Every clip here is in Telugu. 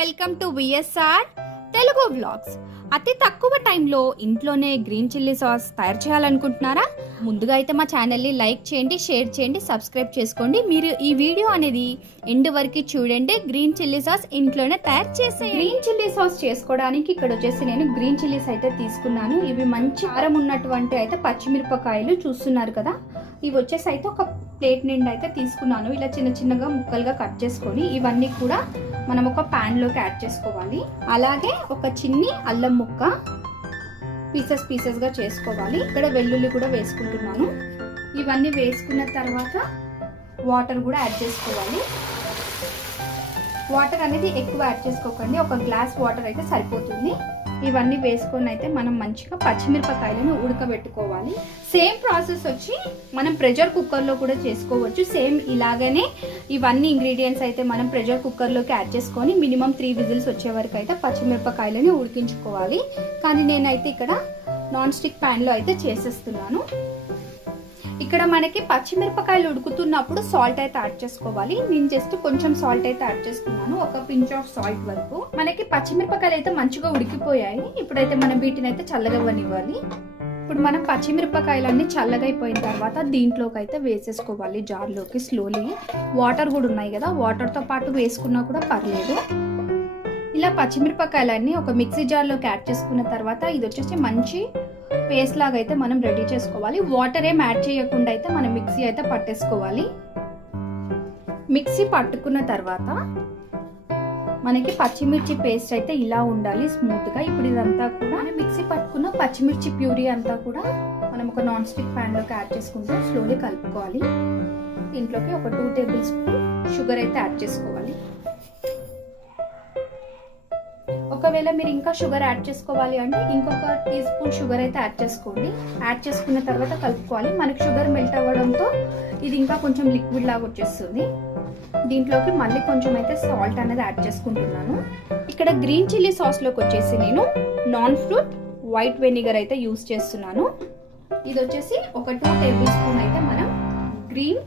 Welcome to VSR Telugu vlogs. అతి తక్కువ టైంలో ఇంట్లోనే గ్రీన్ చిల్లీ సాస్ తయారు చేయాలనుకుంటున్నారా? ముందుగా అయితే మా ఛానల్ని లైక్ చేయండి షేర్ చేయండి సబ్స్క్రైబ్ చేసుకోండి. మీరు ఈ వీడియో అనేది ఎండ్ వరకు చూడండి. గ్రీన్ చిల్లీ సాస్ ఇంట్లోనే తయారు చేసే గ్రీన్ చిల్లీ సాస్ చేసుకోవడానికి ఇక్కడ వచ్చేసి నేను గ్రీన్ చిల్లీస్ అయితే తీసుకున్నాను. ఇవి మంచి కారం ఉన్నటువంటి అయితే పచ్చిమిరపకాయలు చూస్తున్నారు కదా. ఇవి వచ్చేసి అయితే ఒక ప్లేట్ నిండా అయితే తీసుకున్నాను. ఇలా చిన్న చిన్నగా ముక్కలుగా కట్ చేసుకొని ఇవన్నీ కూడా మనం ఒక ప్యాన్లోకి యాడ్ చేసుకోవాలి. అలాగే ఒక చిన్ని అల్లం ముక్క పీసెస్ పీసెస్గా చేసుకోవాలి. ఇక్కడ వెల్లుల్లి కూడా వేసుకుంటున్నాను. ఇవన్నీ వేసుకున్న తర్వాత వాటర్ కూడా యాడ్ చేసుకోవాలి. వాటర్ అనేది ఎక్కువ యాడ్ చేసుకోకండి. ఒక గ్లాస్ వాటర్ అయితే సరిపోతుంది. ఇవన్నీ వేసుకొని అయితే మనం మంచిగా పచ్చిమిరపకాయలను ఉడకబెట్టుకోవాలి. సేమ్ ప్రాసెస్ వచ్చి మనం ప్రెషర్ కుక్కర్లో కూడా చేసుకోవచ్చు. సేమ్ ఇలాగనే ఇవన్నీ ఇంగ్రీడియంట్స్ అయితే మనం ప్రెషర్ కుక్కర్లోకి యాడ్ చేసుకొని మినిమం త్రీ విజిల్స్ వచ్చే వరకు అయితే పచ్చిమిరపకాయలని ఉడికించుకోవాలి. కానీ నేనైతే ఇక్కడ నాన్ స్టిక్ ప్యాన్లో అయితే చేసేస్తున్నాను. ఇక్కడ మనకి పచ్చిమిరపకాయలు ఉడుకుతున్నప్పుడు సాల్ట్ అయితే యాడ్ చేసుకోవాలి. నేను జస్ట్ కొంచెం సాల్ట్ అయితే యాడ్ చేసుకున్నాను. ఒక పించ్ ఆఫ్ సాల్ట్ వరకు. మనకి పచ్చిమిరపకాయలు అయితే మంచిగా ఉడికిపోయాయి. ఇప్పుడైతే మనం వీటిని అయితే చల్లగవ్వనివ్వాలి. ఇప్పుడు మనం పచ్చిమిరపకాయలన్నీ చల్లగా అయిపోయిన తర్వాత దీంట్లోకి అయితే వేసేసుకోవాలి జార్లోకి స్లోలీ వాటర్ కూడా ఉన్నాయి కదా వాటర్తో పాటు వేసుకున్నా కూడా పర్లేదు. ఇలా పచ్చిమిరపకాయలన్నీ ఒక మిక్సీ జార్లోకి యాడ్ చేసుకున్న తర్వాత ఇది వచ్చేసి మంచి పేస్ట్ లాగా అయితే మనం రెడీ చేసుకోవాలి. వాటర్ ఏం యాడ్ చేయకుండా అయితే మనం మిక్సీ అయితే పట్టేసుకోవాలి. మిక్సీ పట్టుకున్న తర్వాత మనకి పచ్చిమిర్చి పేస్ట్ అయితే ఇలా ఉండాలి స్మూత్గా. ఇప్పుడు ఇదంతా కూడా మనం మిక్సీ పట్టుకున్న పచ్చిమిర్చి ప్యూరీ అంతా కూడా మనం ఒక నాన్ స్టిక్ ప్యాన్లోకి యాడ్ చేసుకుంటూ స్లోలీ కలుపుకోవాలి. దీంట్లోకి ఒక టూ టేబుల్ స్పూన్ షుగర్ అయితే యాడ్ చేసుకోవాలి. ఒకవేళ మీరు ఇంకా షుగర్ యాడ్ చేసుకోవాలి అంటే ఇంకొక టీ స్పూన్ షుగర్ అయితే యాడ్ చేసుకోండి. యాడ్ చేసుకున్న తర్వాత కలుపుకోవాలి. మనకి షుగర్ మెల్ట్ అవ్వడంతో ఇది ఇంకా కొంచెం లిక్విడ్ లాగా వచ్చేస్తుంది. దీంట్లోకి మళ్ళీ కొంచెం అయితే సాల్ట్ అనేది యాడ్ చేసుకుంటున్నాను. ఇక్కడ గ్రీన్ చిల్లీ సాస్లోకి వచ్చేసి నేను నాన్ ఫ్రూట్ వైట్ వెనిగర్ అయితే యూస్ చేస్తున్నాను. ఇది వచ్చేసి ఒక టూ టేబుల్ స్పూన్ అయితే మనం గ్రీన్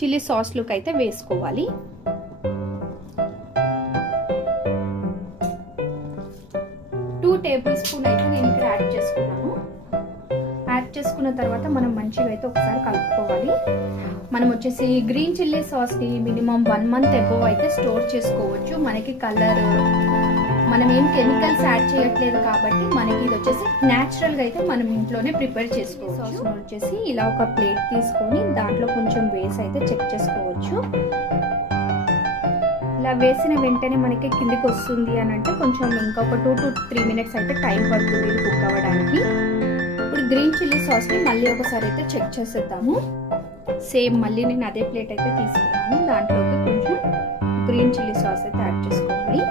చిల్లీ సాస్లోకి అయితే వేసుకోవాలి. టేబుల్ స్పూన్ అయితే నేను ఇక్కడ యాడ్ చేసుకున్నాను. యాడ్ చేసుకున్న తర్వాత మనం మంచిగా అయితే ఒకసారి కలుపుకోవాలి. మనం వచ్చేసి గ్రీన్ చిల్లీ సాస్ని మినిమం వన్ మంత్ ఎబోవ్ అయితే స్టోర్ చేసుకోవచ్చు. మనకి కలర్ మనం ఏం కెమికల్స్ యాడ్ చేయట్లేదు కాబట్టి మనకి ఇది వచ్చేసి న్యాచురల్గా అయితే మనం ఇంట్లోనే ప్రిపేర్ చేసుకోవచ్చు. సాస్ వచ్చేసి ఇలా ఒక ప్లేట్ తీసుకొని దాంట్లో కొంచెం వేసి అయితే చెక్ చేసుకోవచ్చు. ఇలా వేసిన వెంటనే మనకి కిందికి వస్తుంది అని అంటే కొంచెం ఇంకొక టూ టు త్రీ మినిట్స్ అయితే టైం పడుతుంది ఇది కుక్ అవ్వడానికి. ఇప్పుడు గ్రీన్ చిల్లీ సాస్ని మళ్ళీ ఒకసారి అయితే చెక్ చేసేద్దాము. సేమ్ మళ్ళీ నేను అదే ప్లేట్ అయితే తీసుకున్నాను. దాంట్లోకి కొంచెం గ్రీన్ చిల్లీ సాస్ అయితే యాడ్ చేసుకోవాలి.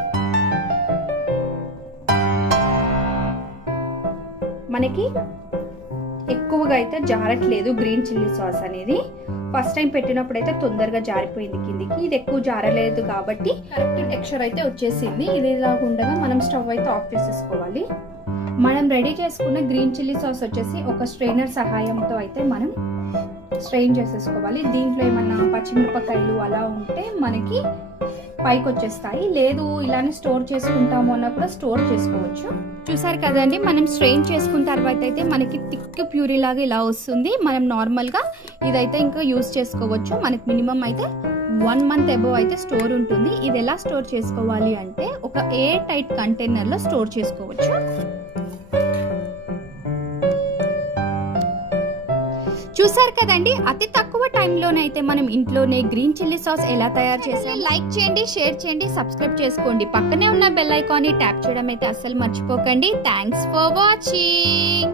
మనకి ఎక్కువగా అయితే జారట్లేదు గ్రీన్ చిల్లీ సాస్ అనేది. ఫస్ట్ టైం పెట్టినప్పుడు అయితే తొందరగా జారిపోయింది కిందికి. ఇది ఎక్కువ జారలేదు కాబట్టి కరెక్ట్ టెక్స్చర్ అయితే వచ్చేసింది. ఇది ఇలా ఉండగా మనం స్టవ్ అయితే ఆఫ్ చేసేసుకోవాలి. మనం రెడీ చేసుకున్న గ్రీన్ చిల్లీ సాస్ వచ్చేసి ఒక స్ట్రైనర్ సహాయంతో అయితే మనం స్ట్రెయిన్ చేసేసుకోవాలి. దీంట్లో ఏమన్నా పచ్చిమిరపకాయలు అలా ఉంటే మనకి పైకి వచ్చేస్తాయి లేదు ఇలానే స్టోర్ చేసుకుంటాము అన్న కూడా స్టోర్ చేసుకోవచ్చు. చూసారు కదండి మనం స్ట్రెయిన్ చేసుకున్న తర్వాత అయితే మనకి థిక్ ప్యూరీ లాగా ఇలా వస్తుంది. మనం నార్మల్గా ఇదైతే ఇంకా యూస్ చేసుకోవచ్చు. మనకి మినిమం అయితే వన్ మంత్ అబోవ్ అయితే స్టోర్ ఉంటుంది. ఇది ఎలా స్టోర్ చేసుకోవాలి అంటే ఒక ఎయిర్ టైట్ కంటైనర్లో స్టోర్ చేసుకోవచ్చు. చూసారు కదండి? అతి తక్కువ టైంలోనైతే మనం ఇంట్లోనే గ్రీన్ చిల్లీ సాస్ ఎలా తయారు చేసాం లైక్ చేయండి షేర్ చేయండి సబ్స్క్రైబ్ చేసుకోండి. పక్కనే ఉన్న బెల్ ఐకాన్ని ట్యాప్ చేయడం అయితే అస్సలు మర్చిపోకండి. Thanks for watching.